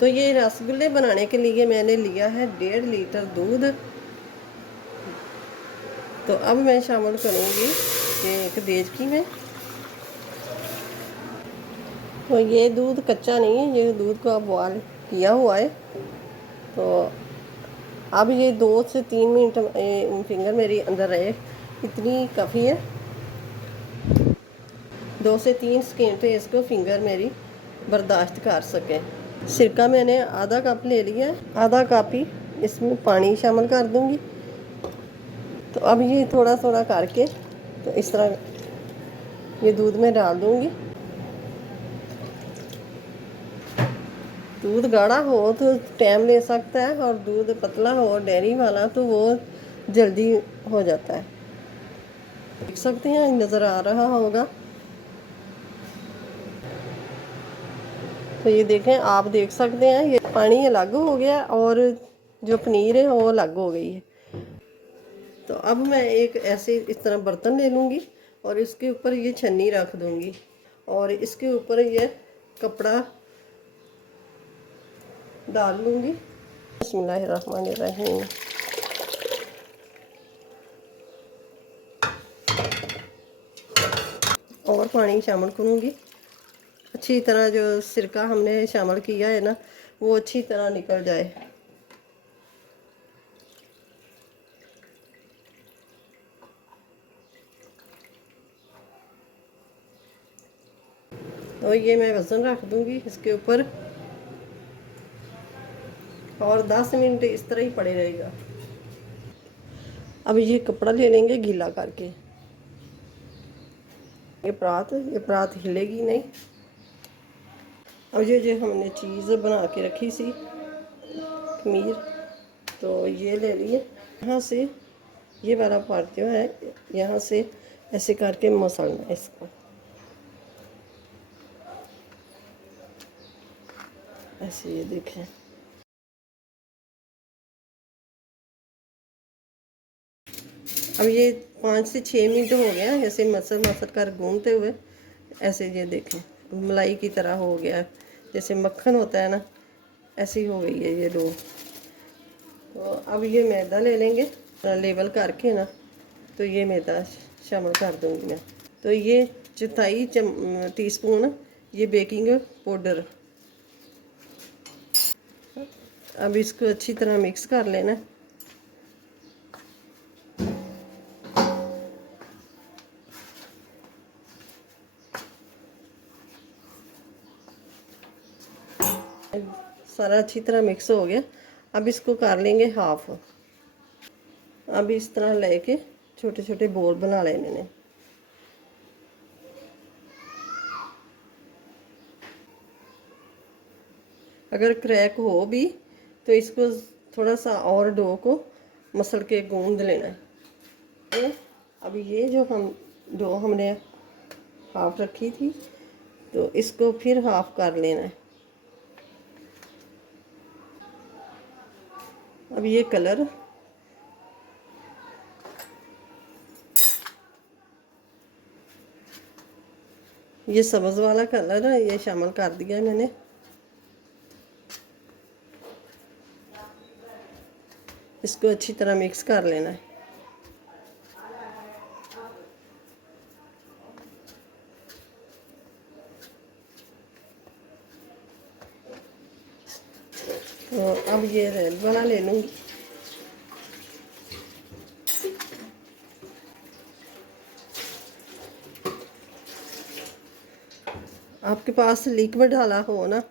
तो ये रसगुल्ले बनाने के लिए मैंने लिया है 1.5 लीटर दूध। तो अब मैं शामिल करूँगी ये एक देचकी में। तो ये दूध कच्चा नहीं है, ये दूध को अब बॉयल किया हुआ है। तो अब ये 2 से 3 मिनट फिंगर मेरी अंदर रहे, इतनी काफ़ी है। 2 से 3 सेकंड इसको फिंगर मेरी बर्दाश्त कर सके। सिरका मैंने आधा कप ले लिया है, आधा कप ही इसमें पानी शामिल कर दूंगी। तो अब ये थोड़ा थोड़ा करके तो इस तरह ये दूध में डाल दूंगी। दूध गाढ़ा हो तो टाइम ले सकता है, और दूध पतला हो डेयरी वाला तो वो जल्दी हो जाता है। देख सकते हैं, नज़र आ रहा होगा। तो ये देखें, आप देख सकते हैं ये पानी अलग हो गया और जो पनीर है वो अलग हो गई है। तो अब मैं एक ऐसे इस तरह बर्तन ले लूँगी और इसके ऊपर ये छन्नी रख दूँगी और इसके ऊपर ये कपड़ा डाल लूँगी। बिस्मिल्लाहिर्रहमानिर्रहीम। और पानी शामिल करूँगी। अच्छी तरह जो सिरका हमने शामिल किया है ना, वो अच्छी तरह निकल जाए। तो ये मैं वज़न रख दूँगी इसके ऊपर और 10 मिनट इस तरह ही पड़े रहेगा। अब ये कपड़ा ले लेंगे गीला करके। ये परात हिलेगी नहीं। अब ये जो हमने चीज़ बना के रखी सी खमीर, तो ये ले लिए। यहाँ से ये वाला पार्ट जो है, यहाँ से ऐसे करके मसलना है इसको, ऐसे। ये देखें, अब ये 5 से 6 मिनट हो गया ऐसे मसल मसल कर गूंदते हुए। ऐसे ये देखें, मलाई की तरह हो गया, जैसे मक्खन होता है ना, ऐसी हो गई है ये डो। तो अब ये मैदा ले लेंगे लेवल करके ना, तो ये मैदा शामिल कर दूंगी मैं। तो ये 1/4 टीस्पून ये बेकिंग पाउडर। अब इसको अच्छी तरह मिक्स कर लेना। सारा अच्छी तरह मिक्स हो गया। अब इसको कर लेंगे हाफ। अब इस तरह लेके छोटे छोटे बोल बना लेने ने। अगर क्रैक हो भी तो इसको थोड़ा सा और डो को मसल के गूंद लेना है। अब ये जो डो हमने हाफ रखी थी, तो इसको फिर हाफ कर लेना है। अब ये कलर, ये सब्ज़ वाला कलर है, ये शामिल कर दिया मैंने। इसको अच्छी तरह मिक्स कर लेना है। तो अब ये रेड वाला ले लूँगी। आपके पास लिक्विड डाला हो ना,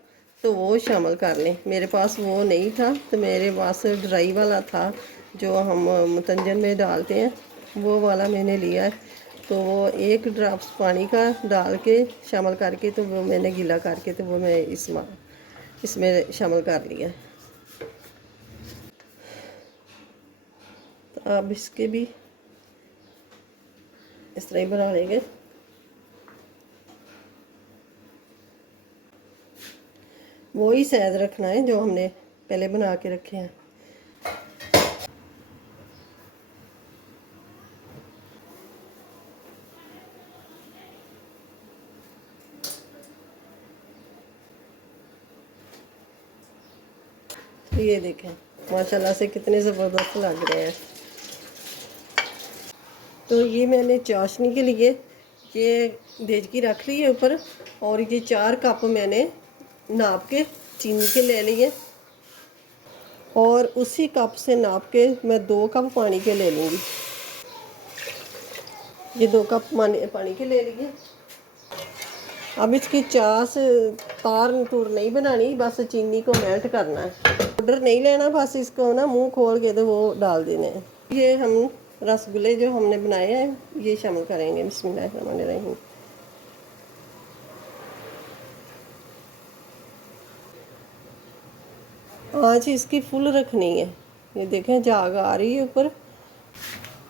तो वो शामिल कर लें। मेरे पास वो नहीं था, तो मेरे पास ड्राई वाला था जो हम मतंजन में डालते हैं, वो वाला मैंने लिया है। तो वो 1 ड्रॉप्स पानी का डाल के शामिल करके, तो वो मैंने गीला करके, तो वो मैं इसमें शामिल कर लिया। तो अब इसके भी इस तरह ही बना लेंगे। वो ही साइज रखना है जो हमने पहले बना के रखे हैं। ये देखें माशाल्लाह से कितने ज़बरदस्त लग रहे हैं। तो ये मैंने चाशनी के लिए ये देचकी रख ली है ऊपर, और ये 4 कप मैंने नाप के चीनी के ले लिए, और उसी कप से नाप के मैं 2 कप पानी के ले लूँगी। ये 2 कप पानी के ले लिए। अब इसकी चास तार तूर नहीं बनानी, बस चीनी को मेल्ट करना है। पाउडर नहीं लेना, बस इसको ना मुंह खोल के तो वो डाल देने हैं। ये हम रसगुल्ले जो हमने बनाए हैं ये शामिल करेंगे। बिस्मिल्लाहिर्रहमानिर्रहीम। आँच इसकी फुल रखनी है। ये देखें झाग आ रही है ऊपर।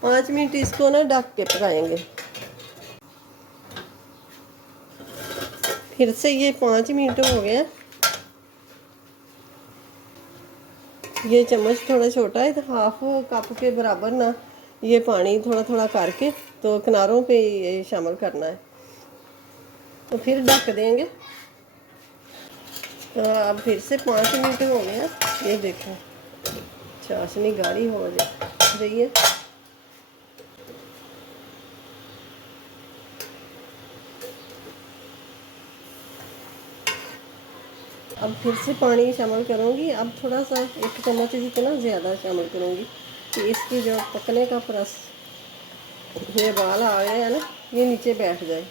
5 मिनट इसको ना ढक के पकाएंगे। फिर से ये 5 मिनट हो गए। ये चम्मच थोड़ा छोटा है तो 1/2 कप के बराबर ना ये पानी थोड़ा थोड़ा करके तो किनारों पे ये शामिल करना है। तो फिर ढक देंगे। तो अब फिर से 5 मिनट हो गए हैं। ये देखो चाशनी गाढ़ी हो रही है। अब फिर से पानी शामिल करूँगी। अब थोड़ा सा 1 चम्मच जितना ज़्यादा शामिल करूँगी कि इसकी जो पकने का प्रोसेस, ये बाल आ गए हैं ना, ये नीचे बैठ जाए।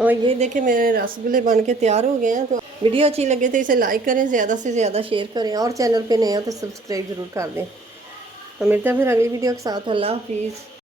और ये देखें मेरे रसगुल्ले बन के तैयार हो गए हैं। तो वीडियो अच्छी लगे तो इसे लाइक करें, ज़्यादा से ज़्यादा शेयर करें, और चैनल पे नए हो तो सब्सक्राइब ज़रूर कर दें। तो मिलते हैं फिर अगली वीडियो के साथ। अल्लाह हाफिज़।